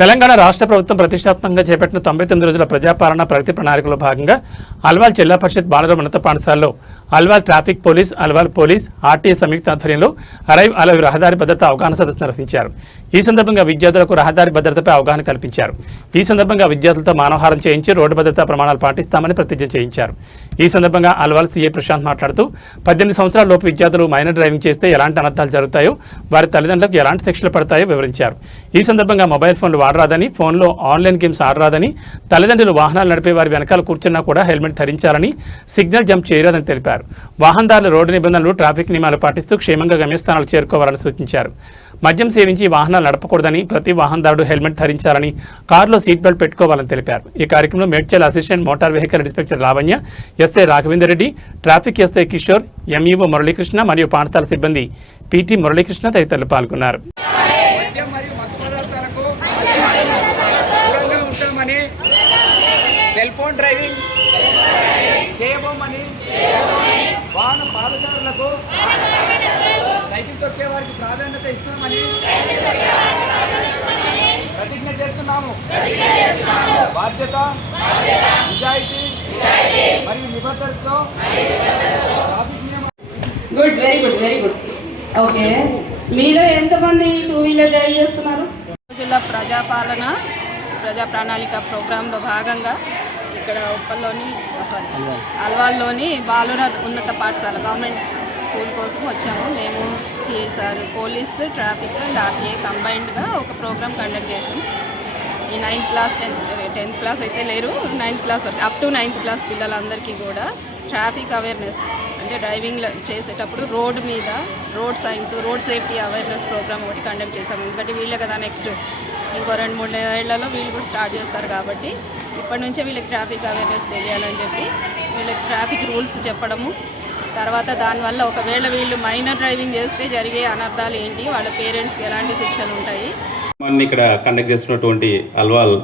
తెలంగాణ రాష్ట్ర ప్రభుత్వం ప్రతిష్టాత్మకంగా చేపట్టిన 99 రోజుల ప్రజాపాలన ప్రగతి ప్రణాళికలో భాగంగా అల్వాల్ జిల్లా పరిషత్ బాలుర ఉన్నత పాఠశాలలో Alwal traffic police, Alwal police, RTA సంయుక్త ఆధ్వర్యంలో అలైవ్ రహదారి భద్రత అవగాహన సదస్సు నిర్వహించారు. ఈ సందర్భంగా విద్యార్థులకు రహదారి భద్రతపై అవగాహన కల్పించారు. ఈ సందర్భంగా విద్యార్థులతో మానవహారం చేయించి రోడ్డు భద్రతా ప్రమాణాలు పాటిస్తామని ప్రతిజ్ఞ చేయించారు. ఈ సందర్భంగా అల్వాల్ సీఐ ప్రశాంత్ మాట్లాడుతూ 18 సంవత్సరాల లోపు విద్యార్థులు మైనర్ డ్రైవింగ్ చేస్తే ఎలాంటి అనర్థాలు జరుగుతాయో, వారి తల్లిదండ్రులకు ఎలాంటి శిక్షలు పడతాయో వివరించారు. ఈ సందర్భంగా మొబైల్ ఫోన్లు వాడరాదని, ఫోన్లో ఆన్లైన్ గేమ్స్ ఆడరాదని, తల్లిదండ్రులు వాహనాలు నడిపే వారి వెనకాల కూర్చున్నా కూడా హెల్మెట్ ధరించాలని, సిగ్నల్ జంప్ చేయరాదని తెలిపారు. వాహనదారులు రోడ్డు నిబంధనలు, ట్రాఫిక్ నియమాలు పాటిస్తూ క్షేమంగా గమ్యస్థానాలు చేరుకోవాలని సూచించారు. మద్యం సేవించి వాహనాలు నడపకూడదని, ప్రతి వాహనదారుడు హెల్మెట్ ధరించాలని, కారులో సీట్ బెల్ట్ పెట్టుకోవాలని తెలిపారు. ఈ కార్యక్రమంలో Medchal assistant motor vehicle inspector Lavanya, SI Raghavender Reddy, traffic SI Kishore, MEO Muralikrishna మరియు పాఠశాల సిబ్బంది పీటీ మురళీకృష్ణ తదితరులు పాల్గొన్నారు. సెల్ఫోన్ డ్రైవింగ్ చేయబోమని, వాహన పాదచారులకు సైకిల్ తొక్కే వారికి ప్రాధాన్యత ఇస్తామని ప్రతిజ్ఞ చేస్తున్నాము. బాధ్యత, నిజాయితీ మరియు నిబద్ధతతో good, very good, very good. Okay, మీలో ఎంతమంది 2 వీలర్ డ్రైవ్ చేస్తున్నారు? జిల్లా ప్రజా ప్రణాళిక ప్రోగ్రాంలో భాగంగా ఇక్కడ ఉప్పల్లోని అల్వాల్లోని బాలుర ఉన్నత పాఠశాల గవర్నమెంట్ స్కూల్ కోసం వచ్చాము. మేము CI sir, police, traffic and RTA కంబైన్డ్గా ఒక ప్రోగ్రామ్ కండక్ట్ చేసాము. ఈ 9th క్లాస్ 10th క్లాస్ అయితే లేరు, 9th క్లాస్ వరకు అప్ టు 9th క్లాస్ పిల్లలందరికీ కూడా ట్రాఫిక్ అవేర్నెస్ అంటే డ్రైవింగ్ చేసేటప్పుడు రోడ్ మీద road signs, road safety awareness program ఒకటి కండక్ట్ చేసాము. ఎందుకంటే వీళ్ళే కదా నెక్స్ట్ ఇంకో 2-3 ఏళ్లలో వీళ్ళు కూడా స్టార్ట్ చేస్తారు కాబట్టి ఇప్పటి నుంచే వీళ్ళకి ట్రాఫిక్ అవేర్నెస్ తెలియాలని చెప్పి వీళ్ళకి ట్రాఫిక్ రూల్స్ చెప్పడము, తర్వాత దానివల్ల ఒకవేళ వీళ్ళు మైనర్ డ్రైవింగ్ చేస్తే జరిగే అనర్థాలు ఏంటి, వాళ్ళ పేరెంట్స్కి ఎలాంటి శిక్షలు ఉంటాయి. ఇక్కడ కండక్ట్ చేస్తున్నటువంటి అల్వాల్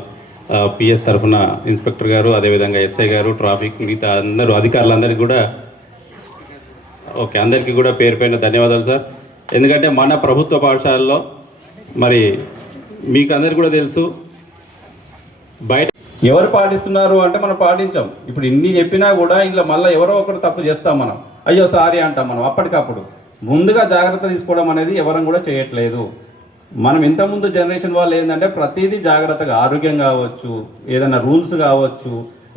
పిఎస్ తరఫున ఇన్స్పెక్టర్ గారు, అదేవిధంగా ఎస్ఐ గారు, ట్రాఫిక్ మిగతా అందరూ అధికారులందరికీ కూడా అందరికీ కూడా పేరు పైన ధన్యవాదాలు సార్. ఎందుకంటే మన ప్రభుత్వ పాఠశాలలో మరి మీకు అందరికీ కూడా తెలుసు, బయట ఎవరు పాటిస్తున్నారు అంటే మనం పాటించాం. ఇప్పుడు ఇన్ని చెప్పినా కూడా ఇంట్లో మళ్ళీ ఎవరో ఒకరు తప్పు చేస్తాం, మనం అయ్యో సారీ అంటాం. మనం అప్పటికప్పుడు ముందుగా జాగ్రత్త తీసుకోవడం అనేది ఎవరం కూడా చేయట్లేదు. మనం ఇంతకుముందు జనరేషన్ వాళ్ళు ఏంటంటే ప్రతిదీ జాగ్రత్తగా, ఆరోగ్యం కావచ్చు, ఏదైనా రూల్స్ కావచ్చు,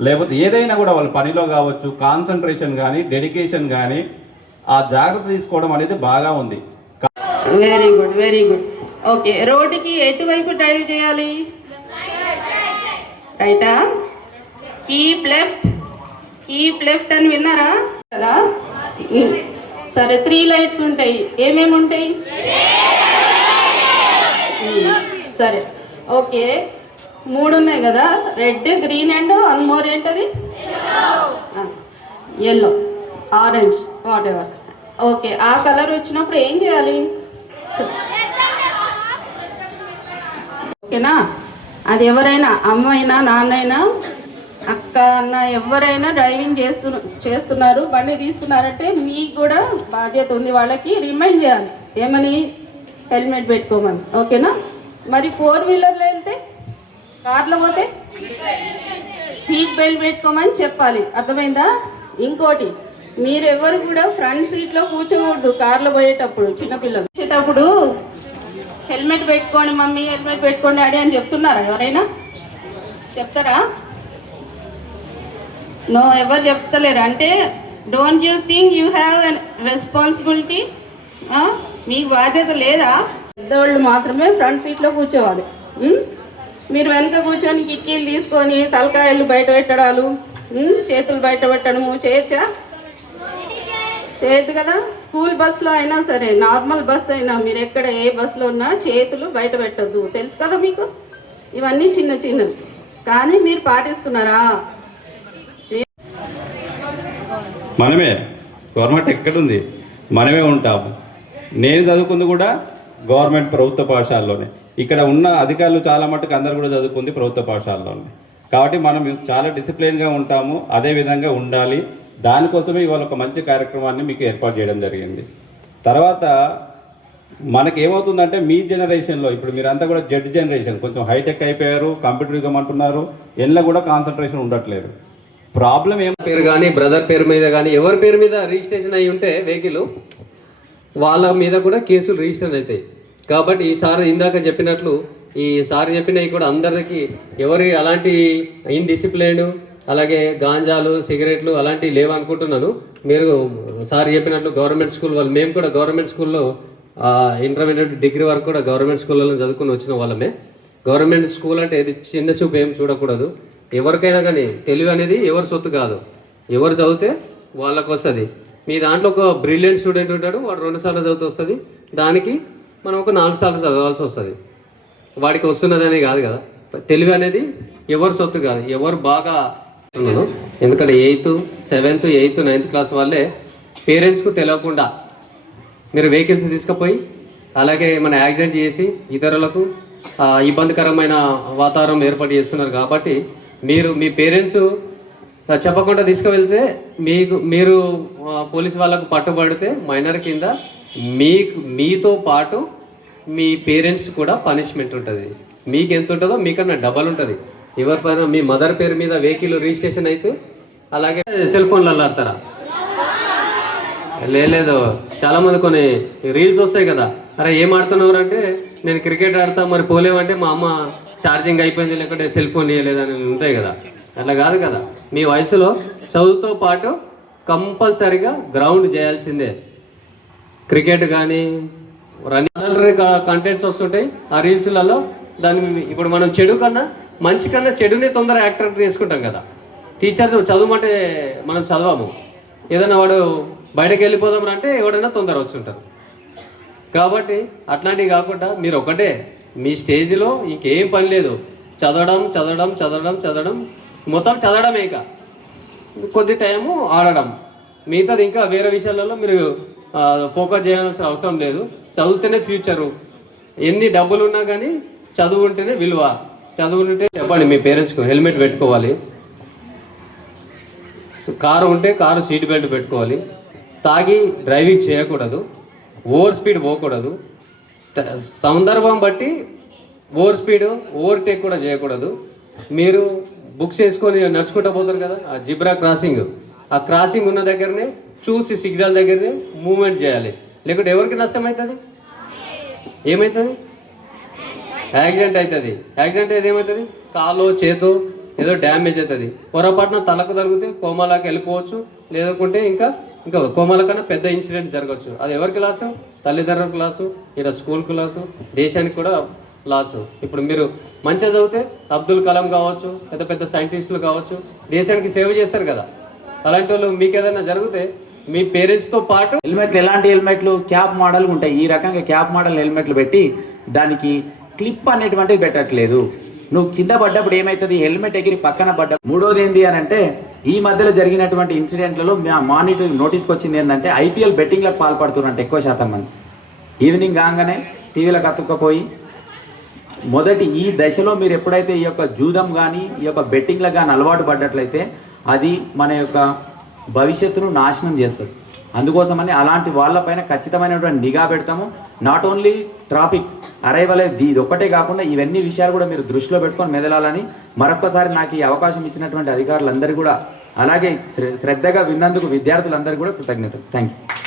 లేకపోతే ఏదైనా కూడా వాళ్ళ పనిలో కావచ్చు, కాన్సన్ట్రేషన్ కానీ, డెడికేషన్ కానీ, ఆ జాగ్రత్త తీసుకోవడం అనేది బాగా ఉంది. Very good, very good. Okay, రోడ్డుకి ఎటువైపు డ్రైవ్ చేయాలి? రైటా? కీప్ లెఫ్ట్ అని విన్నారా కదా? సరే, 3 లైట్స్ ఉంటాయి. ఏమేమి ఉంటాయి? సరే, ఓకే, 3 ఉన్నాయి కదా, red, green and one more ఏంటది? Yellow, orange, whatever. Okay, ఆ కలర్ వచ్చినప్పుడు ఏం చేయాలి? ఓకేనా? అది ఎవరైనా, అమ్మ అయినా, నాన్న అయినా, అక్క, అన్న, ఎవరైనా డ్రైవింగ్ చేస్తున్నారు, బండి తీస్తున్నారంటే మీకు కూడా బాధ్యత ఉంది. వాళ్ళకి రిమైండ్ చేయాలి, ఏమని? హెల్మెట్ పెట్టుకోమని. ఓకేనా? మరి 4 వీలర్లో వెళ్తే, కార్లో పోతే సీట్ బెల్ట్ పెట్టుకోమని చెప్పాలి. అర్థమైందా? ఇంకోటి, మీరు ఎవరు కూడా ఫ్రంట్ సీట్లో కూర్చోకూడదు కార్లో పోయేటప్పుడు. చిన్నపిల్లలు వచ్చేటప్పుడు హెల్మెట్ పెట్టుకోండి మమ్మీ, హెల్మెట్ పెట్టుకోండి డాడీ అని చెప్తున్నారా? ఎవరైనా చెప్తారా? నో, ఎవరు చెప్తలేరు. అంటే don't you think you have an responsibility? మీకు బాధ్యత లేదా? పెద్దవాళ్ళు మాత్రమే ఫ్రంట్ సీట్లో కూర్చోవాలి. మీరు వెనక కూర్చొని కిటికీలు తీసుకొని తలకాయలు బయట పెట్టడాలు, చేతులు బయట పెట్టడము చేయొచ్చా? చేయొద్దు కదా. స్కూల్ బస్సులో అయినా సరే, నార్మల్ బస్ అయినా, మీరు ఎక్కడ ఏ బస్సులో ఉన్నా చేతులు బయట పెట్టద్దు. తెలుసు కదా మీకు? ఇవన్నీ చిన్నవి, కానీ మీరు పాటిస్తున్నారా? మనమే గవర్నమెంట్ ఎక్కడుంది, మనమే ఉంటాము. నేను చదువుకుంది కూడా గవర్నమెంట్ ప్రభుత్వ పాఠశాలలోనే. ఇక్కడ ఉన్న అధికారులు చాలా మటుకు అందరు కూడా చదువుకుంది ప్రభుత్వ పాఠశాలలోనే. కాబట్టి మనం చాలా డిసిప్లిన్గా ఉంటాము, అదేవిధంగా ఉండాలి. దానికోసమే ఇవాళ ఒక మంచి కార్యక్రమాన్ని మీకు ఏర్పాటు చేయడం జరిగింది. తర్వాత మనకి ఏమవుతుందంటే మీ జనరేషన్లో ఇప్పుడు మీరంతా కూడా జెడ్ జనరేషన్, కొంచెం హైటెక్ అయిపోయారు, కంప్యూటర్ యుగం అంటున్నారు, ఎన్లో కూడా కాన్సన్ట్రేషన్ ఉండట్లేదు. ప్రాబ్లం ఏం పేరు కానీ బ్రదర్ పేరు మీద కానీ ఎవరి పేరు మీద రిజిస్ట్రేషన్ అయి ఉంటే వెహికల్ వాళ్ళ మీద కూడా కేసులు రిజిస్టర్ అవుతాయి. కాబట్టి ఈసారి ఇందాక చెప్పినట్లు ఈ సార్ చెప్పినవి కూడా అందరికి ఎవరి అలాంటి ఇన్డిసిప్లైన్ అలాగే గాంజాలు సిగరెట్లు అలాంటివి లేవనుకుంటున్నాను. మీరు సార్ చెప్పినట్లు గవర్నమెంట్ స్కూల్ వాళ్ళు, మేము కూడా గవర్నమెంట్ స్కూల్లో ఇంటర్మీడియట్ డిగ్రీ వరకు కూడా గవర్నమెంట్ స్కూళ్ళలో చదువుకుని వచ్చిన వాళ్ళమే. గవర్నమెంట్ స్కూల్ అంటే ఇది చిన్న చూపు ఏం చూడకూడదు. ఎవరికైనా కానీ తెలివి అనేది ఎవరి సొత్తు కాదు, ఎవరు చదివితే వాళ్ళకు వస్తుంది. మీ దాంట్లో ఒక బ్రిలియంట్ స్టూడెంట్ ఉంటాడు, వాడు 2 సార్లు చదివితే వస్తుంది, దానికి మనం ఒక 4 సార్లు చదవాల్సి వస్తుంది. వాడికి వస్తున్నదని కాదు కదా. తెలివి అనేది ఎవరి సొత్తు కాదు, ఎవరు బాగా. ఎందుకంటే 8th, 7th, 8th, 9th class వాళ్ళే పేరెంట్స్కు తెలియకుండా మీరు వెహికల్స్ తీసుకుపోయి అలాగే మన యాక్సిడెంట్ చేసి ఇతరులకు ఇబ్బందికరమైన వాతావరణం ఏర్పాటు చేస్తున్నారు. కాబట్టి మీరు మీ పేరెంట్స్ చెప్పకుండా తీసుకువెళ్తే మీరు పోలీస్ వాళ్ళకు పట్టుబడితే మైనర్ కింద మీతో పాటు మీ పేరెంట్స్ కూడా పనిష్మెంట్ ఉంటుంది. మీకు ఎంత ఉంటుందో మీకన్నా డబల్ ఉంటుంది. ఎవరిపైన మీ మదర్ పేరు మీద వెహికల్ రిజిస్ట్రేషన్ అయితే అలాగే సెల్ ఫోన్లు అల్లాడతారా? లేదు, చాలామంది కొన్ని రీల్స్ వస్తాయి కదా, అరే ఏం ఆడుతున్నారు అంటే నేను క్రికెట్ ఆడతా, మరి పోలేమంటే మా అమ్మ ఛార్జింగ్ అయిపోయింది లేకుంటే సెల్ ఫోన్ ఇవ్వలేదని ఉంటాయి కదా. అట్లా కాదు కదా. మీ వయసులో చదువుతో పాటు కంపల్సరీగా గ్రౌండ్ చేయాల్సిందే. క్రికెట్ కానీ రన్నింగ్ కంటెంట్స్ వస్తుంటాయి ఆ రీల్స్లలో. దాన్ని ఇప్పుడు మనం చెడు కన్నా మంచి కన్నా చెడునే తొందర యాక్టర్ చేసుకుంటాం కదా. టీచర్స్ చదవమంటే మనం చదవము, ఏదైనా వాడు బయటకు వెళ్ళిపోదాం అంటే ఎవడైనా తొందర వస్తుంటారు. కాబట్టి అట్లాంటివి కాకుండా మీరు ఒకటే మీ స్టేజ్లో ఇంకేం పని లేదు, చదవడం చదవడం చదవడం చదవడం, మొత్తం చదవడమే. ఇక కొద్ది టైము ఆడడం, మిగతాది ఇంకా వేరే విషయాలలో మీరు ఫోకస్ చేయాల్సిన అవసరం లేదు. చదివితేనే ఫ్యూచరు. ఎన్ని డబ్బులు ఉన్నా కానీ చదువు ఉంటేనే విలువ. చదువు ఉంటే చెప్పండి మీ పేరెంట్స్కు హెల్మెట్ పెట్టుకోవాలి, కారు ఉంటే కారు సీట్ బెల్ట్ పెట్టుకోవాలి, తాగి డ్రైవింగ్ చేయకూడదు, ఓవర్ స్పీడ్ పోకూడదు, సందర్భం బట్టి ఓవర్ స్పీడ్ ఓవర్టేక్ కూడా చేయకూడదు. మీరు బుక్స్ వేసుకొని నడుచుకుంటూ పోతారు కదా, ఆ జిబ్రా క్రాసింగ్, ఆ క్రాసింగ్ ఉన్న దగ్గరనే చూసి సిగ్నల్ దగ్గరనే మూవ్మెంట్ చేయాలి. లేకుంటే ఎవరికి నష్టం అవుతుంది? ఏమవుతుంది? యాక్సిడెంట్ అవుతుంది. యాక్సిడెంట్ అయితే ఏమవుతుంది? కాలు చేతో ఏదో డ్యామేజ్ అవుతుంది. పొరపాటున తలకు తగిలితే కోమాలోకి వెళ్ళిపోవచ్చు, లేకుంటే ఇంకా కోమాల కన్నా పెద్ద ఇన్సిడెంట్ జరగవచ్చు. అది ఎవరికి లాసు? తల్లిదండ్రులకు లాసు, ఇక్కడ స్కూల్కి లాసు, దేశానికి కూడా లాసు. ఇప్పుడు మీరు మంచిగా చదివితే అబ్దుల్ కలాం కావచ్చు, పెద్ద పెద్ద సైంటిస్టులు కావచ్చు, దేశానికి సేవ చేస్తారు కదా. అలాంటి వాళ్ళు మీకు ఏదైనా జరిగితే మీ పేరెంట్స్తో పాటు హెల్మెట్లు, ఎలాంటి హెల్మెట్లు? క్యాప్ మోడల్ ఉంటాయి. ఈ రకంగా క్యాప్ మోడల్ హెల్మెట్లు పెట్టి దానికి క్లిప్ అనేటువంటిది పెట్టట్లేదు. నువ్వు కింద పడ్డప్పుడు ఏమవుతుంది? హెల్మెట్ ఎగిరి పక్కన పడ్డ. మూడోది ఏంటి అని అంటే, ఈ మధ్యలో జరిగినటువంటి ఇన్సిడెంట్లలో మానిటరింగ్ నోటీస్కి వచ్చింది ఏంటంటే ఐపీఎల్ బెట్టింగ్లకు పాల్పడుతున్నట్టు ఎక్కువ శాతం మంది. ఈవినింగ్ కాగానే టీవీలకు అతుక్కపోయి మొదటి ఈ దశలో మీరు ఎప్పుడైతే ఈ యొక్క జూదం కానీ ఈ యొక్క బెట్టింగ్లకు కానీ అలవాటు పడ్డట్లయితే అది మన యొక్క భవిష్యత్తును నాశనం చేస్తుంది. అందుకోసమని అలాంటి వాళ్ళపైన ఖచ్చితమైనటువంటి నిఘా పెడతాము. నాట్ ఓన్లీ ట్రాఫిక్ అరైవల్ ఇది ఒక్కటే కాకుండా ఇవన్నీ విషయాలు కూడా మీరు దృష్టిలో పెట్టుకొని మెదలాలని మరొక్కసారి నాకు ఈ అవకాశం ఇచ్చినటువంటి అధికారులందరూ కూడా, అలాగే శ్రద్ధగా విన్నందుకు విద్యార్థులందరూ కూడా కృతజ్ఞతలు. Thank you.